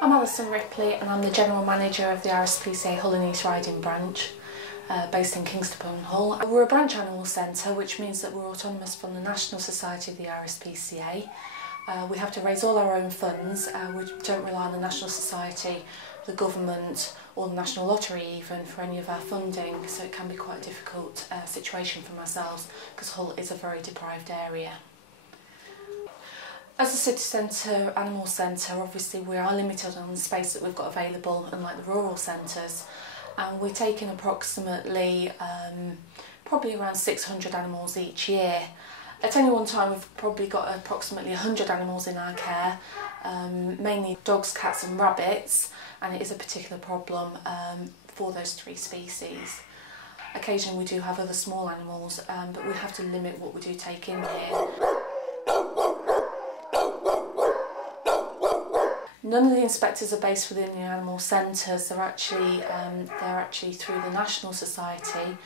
I'm Alison Ripley and I'm the General Manager of the RSPCA Hull and East Riding branch based in Kingston upon Hull. We're a branch animal centre, which means that we're autonomous from the National Society of the RSPCA. We have to raise all our own funds. We don't rely on the National Society, the government or the National Lottery even for any of our funding, so it can be quite a difficult situation for ourselves because Hull is a very deprived area. As a city centre, animal centre, obviously we are limited on the space that we've got available, unlike the rural centres, and we're taking approximately probably around 600 animals each year. At any one time we've probably got approximately 100 animals in our care, mainly dogs, cats and rabbits, and it is a particular problem for those three species. Occasionally we do have other small animals, but we have to limit what we do take in here. None of the inspectors are based within the animal centres. They're actually through the National Society.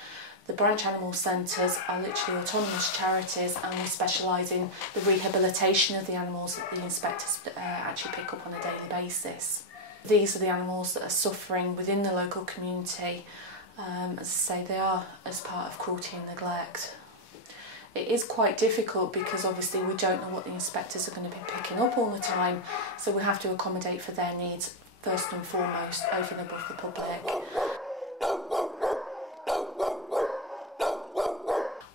The branch animal centres are literally autonomous charities, and we specialise in the rehabilitation of the animals that the inspectors actually pick up on a daily basis. These are the animals that are suffering within the local community. As I say, they are as part of cruelty and neglect. It is quite difficult because obviously we don't know what the inspectors are going to be picking up all the time, so we have to accommodate for their needs first and foremost over and above the public.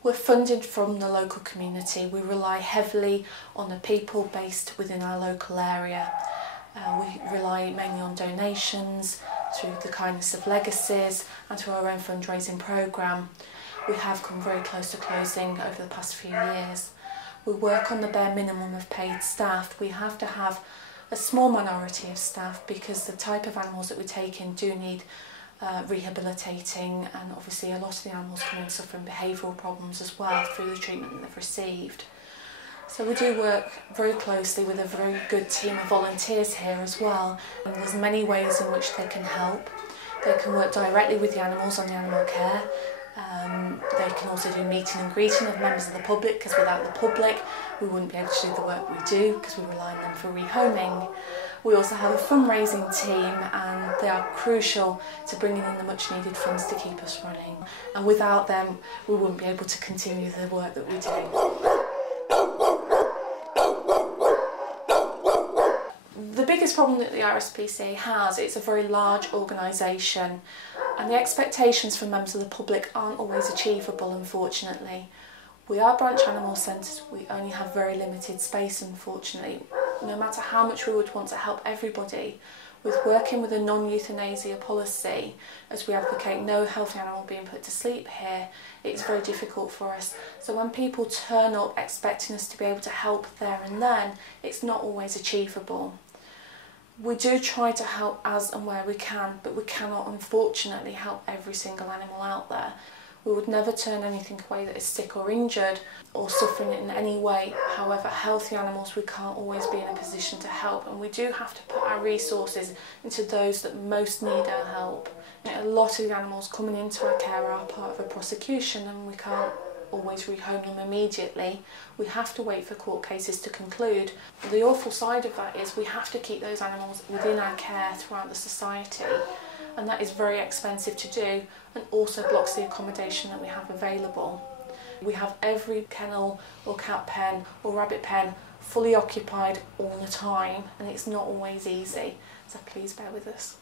We're funded from the local community. We rely heavily on the people based within our local area. We rely mainly on donations, through the kindness of legacies and through our own fundraising programme. We have come very close to closing over the past few years. We work on the bare minimum of paid staff. We have to have a small minority of staff because the type of animals that we take in do need rehabilitating, and obviously a lot of the animals come in suffering behavioural problems as well through the treatment that they've received. So we do work very closely with a very good team of volunteers here as well, and there's many ways in which they can help. They can work directly with the animals on the animal care. They can also do meeting and greeting of members of the public, because without the public we wouldn't be able to do the work we do because we rely on them for rehoming. We also have a fundraising team, and they are crucial to bringing in the much needed funds to keep us running, and without them we wouldn't be able to continue the work that we do. The biggest problem that the RSPCA has, it's a very large organisation, and the expectations from members of the public aren't always achievable, unfortunately. We are branch animal centres, we only have very limited space, unfortunately. No matter how much we would want to help everybody, with working with a non-euthanasia policy, as we advocate no healthy animal being put to sleep here, it's very difficult for us. So when people turn up expecting us to be able to help there and then, it's not always achievable. We do try to help as and where we can, but we cannot unfortunately help every single animal out there. We would never turn anything away that is sick or injured or suffering in any way. However, healthy animals we can't always be in a position to help, and we do have to put our resources into those that most need our help. A lot of the animals coming into our care are part of a prosecution, and we can't always rehome them immediately. We have to wait for court cases to conclude. The awful side of that is we have to keep those animals within our care throughout the society, and that is very expensive to do, and also blocks the accommodation that we have available. We have every kennel or cat pen or rabbit pen fully occupied all the time, and it's not always easy, so please bear with us.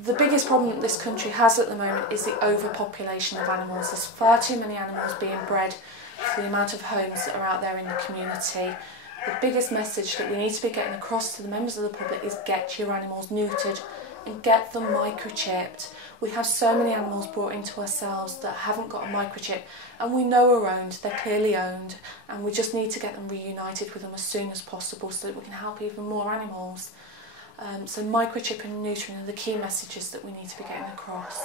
The biggest problem that this country has at the moment is the overpopulation of animals. There's far too many animals being bred for the amount of homes that are out there in the community. The biggest message that we need to be getting across to the members of the public is get your animals neutered and get them microchipped. We have so many animals brought into ourselves that haven't got a microchip, and we know are owned, they're clearly owned, and we just need to get them reunited with them as soon as possible so that we can help even more animals. So microchip and neutering are the key messages that we need to be getting across.